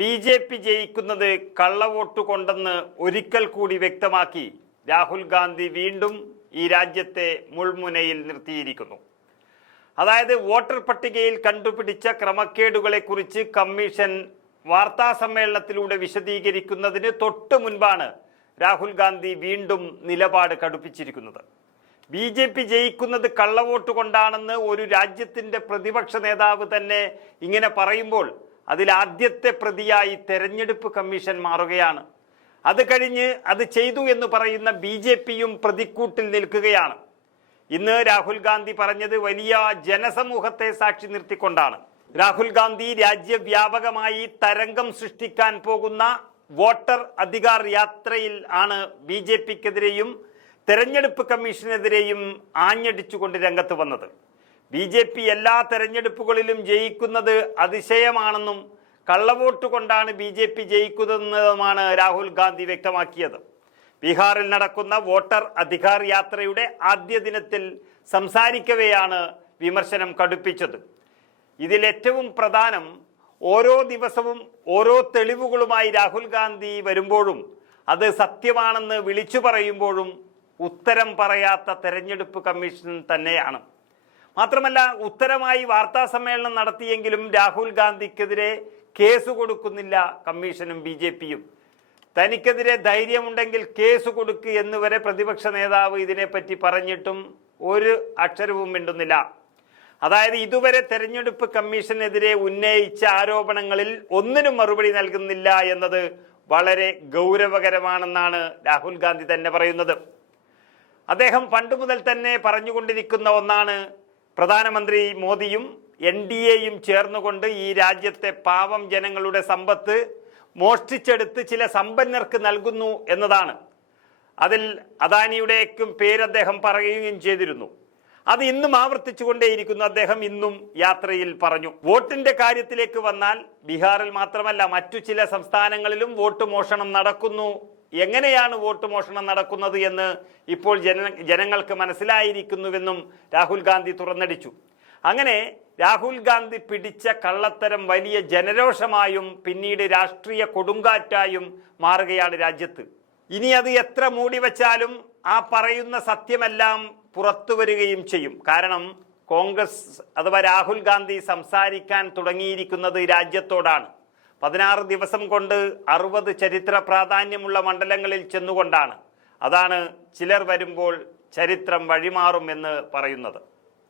BJP. ജയിക്കുന്നത് കള്ളവോട്ട് കൊണ്ടെന്ന് ഒരിക്കൽ കൂടി വ്യക്തമാക്കി രാഹുൽ ഗാന്ധി വീണ്ടും ഈ രാജ്യത്തെ മുൾമുനയിൽ നിർത്തിയിരിക്കുന്നു. അതായത് വോട്ടർ പട്ടികയിൽ കണ്ടുപിടിച്ച ക്രമക്കേടുകളെക്കുറിച്ച് കമ്മീഷൻ വാർത്താ സമ്മേളനത്തിലൂടെ വിശദീകരിക്കുന്നതിന് തൊട്ടു മുൻപാണ് രാഹുൽ ഗാന്ധി വീണ്ടും നിലപാട് കടുപ്പിച്ചിരിക്കുന്നത്. ബി.ജെ.പി. ജയിക്കുന്നത് കള്ളവോട്ട് കൊണ്ടാണെന്ന് ഒരു രാജ്യത്തിൻ്റെ പ്രതിപക്ഷ നേതാവ് തന്നെ ഇങ്ങനെ പറയുമ്പോൾ അതിലാദ്യത്തെ പ്രതിയായി തെരഞ്ഞെടുപ്പ് കമ്മീഷൻ മാറുകയാണ്. അത് കഴിഞ്ഞ് അത് ചെയ്തു എന്ന് പറയുന്ന ബി.ജെ.പിയും പ്രതിക്കൂട്ടിൽ നിൽക്കുകയാണ്. ഇന്ന് രാഹുൽ ഗാന്ധി പറഞ്ഞത് വലിയ ജനസമൂഹത്തെ സാക്ഷി നിർത്തിക്കൊണ്ടാണ്. രാഹുൽ ഗാന്ധി രാജ്യവ്യാപകമായി തരംഗം സൃഷ്ടിക്കാൻ പോകുന്ന വോട്ടർ അധികാർ യാത്രയിൽ ആണ് ബി.ജെ.പിക്കെതിരെയും തെരഞ്ഞെടുപ്പ് കമ്മീഷനെതിരെയും ആഞ്ഞടിച്ചുകൊണ്ട് രംഗത്ത് വന്നത്. ബി.ജെ.പി. എല്ലാ തെരഞ്ഞെടുപ്പുകളിലും ജയിക്കുന്നത് അതിശയമാണെന്നും കള്ളവോട്ട് കൊണ്ടാണ് ബി.ജെ.പി. ജയിക്കുന്നതെന്നുമാണ് രാഹുൽ ഗാന്ധി വ്യക്തമാക്കിയത്. ബീഹാറിൽ നടക്കുന്ന വോട്ടർ അധികാർ യാത്രയുടെ ആദ്യ ദിനത്തിൽ സംസാരിക്കവെയാണ് വിമർശനം കടുപ്പിച്ചത്. ഇതിലേറ്റവും പ്രധാനം, ഓരോ ദിവസവും ഓരോ തെളിവുകളുമായി രാഹുൽ ഗാന്ധി വരുമ്പോഴും അത് സത്യമാണെന്ന് വിളിച്ചു പറയുമ്പോഴും ഉത്തരം പറയാത്ത തെരഞ്ഞെടുപ്പ് കമ്മീഷൻ തന്നെയാണ്. മാത്രമല്ല, ഉത്തരമായി വാർത്താ സമ്മേളനം നടത്തിയെങ്കിലും രാഹുൽ ഗാന്ധിക്കെതിരെ കേസ് കൊടുക്കുന്നില്ല കമ്മീഷനും ബി.ജെ.പിയും. തനിക്കെതിരെ ധൈര്യമുണ്ടെങ്കിൽ കേസ് കൊടുക്കുക എന്നുവരെ പ്രതിപക്ഷ നേതാവ് ഇതിനെപ്പറ്റി പറഞ്ഞിട്ടും ഒരു അക്ഷരവും മിണ്ടുന്നില്ല. അതായത് ഇതുവരെ തെരഞ്ഞെടുപ്പ് കമ്മീഷനെതിരെ ഉന്നയിച്ച ആരോപണങ്ങളിൽ ഒന്നിനും മറുപടി നൽകുന്നില്ല എന്നത് വളരെ ഗൗരവകരമാണെന്നാണ് രാഹുൽ ഗാന്ധി തന്നെ പറയുന്നത്. അദ്ദേഹം പണ്ട് മുതൽ തന്നെ പറഞ്ഞുകൊണ്ടിരിക്കുന്ന ഒന്നാണ്, പ്രധാനമന്ത്രി മോദിയും NDAയും ചേർന്നുകൊണ്ട് ഈ രാജ്യത്തെ പാവം ജനങ്ങളുടെ സമ്പത്ത് മോഷ്ടിച്ചെടുത്ത് ചില സമ്പന്നർക്ക് നൽകുന്നു എന്നതാണ്. അതിൽ അദാനിയുടെയൊക്കെ പേര് അദ്ദേഹം പറയുകയും ചെയ്തിരുന്നു. അത് ഇന്നും ആവർത്തിച്ചുകൊണ്ടേയിരിക്കുന്നു. അദ്ദേഹം ഇന്നും യാത്രയിൽ പറഞ്ഞു. വോട്ടിന്റെ കാര്യത്തിലേക്ക് വന്നാൽ ബീഹാറിൽ മാത്രമല്ല മറ്റു ചില സംസ്ഥാനങ്ങളിലും വോട്ട് മോഷണം നടക്കുന്നു. എങ്ങനെയാണ് വോട്ട് മോഷണം നടക്കുന്നത് എന്ന് ഇപ്പോൾ ജനങ്ങൾക്ക് മനസ്സിലായിരിക്കുന്നുവെന്നും രാഹുൽ ഗാന്ധി തുറന്നടിച്ചു. അങ്ങനെ രാഹുൽ ഗാന്ധി പിടിച്ച കള്ളത്തരം വലിയ ജനരോഷമായും പിന്നീട് രാഷ്ട്രീയ കൊടുങ്കാറ്റായും മാറുകയാണ് രാജ്യത്ത്. ഇനി അത് എത്ര മൂടിവെച്ചാലും ആ പറയുന്ന സത്യമെല്ലാം പുറത്തു വരികയും ചെയ്യും. കാരണം കോൺഗ്രസ് അഥവാ രാഹുൽ ഗാന്ധി സംസാരിക്കാൻ തുടങ്ങിയിരിക്കുന്നത് രാജ്യത്തോടാണ്. 16 ദിവസം കൊണ്ട് 60 ചരിത്ര പ്രാധാന്യമുള്ള മണ്ഡലങ്ങളിൽ ചെന്നുകൊണ്ടാണ്. അതാണ് ചിലർ വരുമ്പോൾ ചരിത്രം വഴിമാറുമെന്ന് പറയുന്നത്.